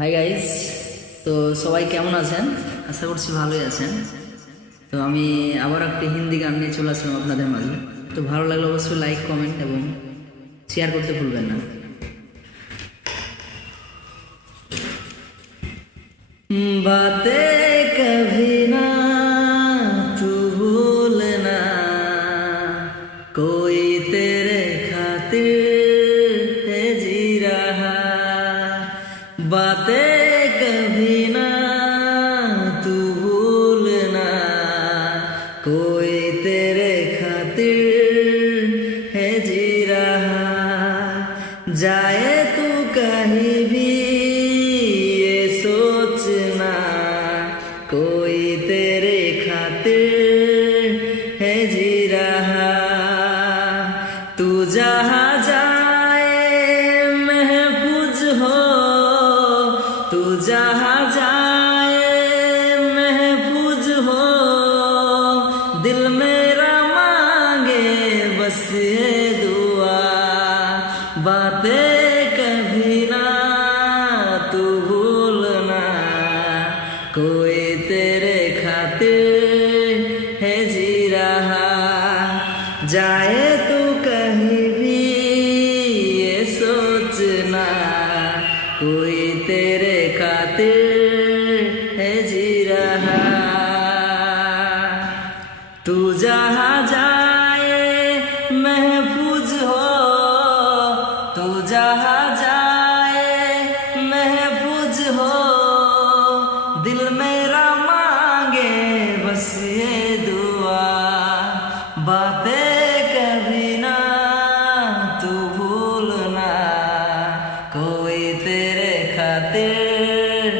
Hi guys. তো সবাই কেমন আছেন? আশা করছি ভালোই আছেন। তো আমি আবার একটি হিন্দি গান নিয়ে চলে আসলাম আপনাদের মাঝে। তো ভালো লাগলে অবশ্যই লাইক কমেন্ট এবং শেয়ার করতে ভুলবেন না। बातें कभी ना तू भूलना, कोई तेरे खातिर है जी रहा। बातें कभी ना तू भूलना, कोई तेरे खातिर है जी रहा। जाए तू कहीं भी ये सोचना, कोई तेरे खातिर है जी रहा। तू जहाँ जाए महफूज हो, तू जहाँ जाए महफूज हो। दिल मेरा मांगे बस ये दुआ, बातें कभी ना तू भूलना, कोई तेरे खातिर है जी रहा। जाए तू कहीं भी ये सोचना, कोई तेरे खातिर है जी रहा। तू जहाँ जाए महफूज हो, तू जहाँ जाए महफूज हो। दिल मेरा मांगे बस ये दुआ, बातें कभी ना तू भूलना, कोई तेरे खातिर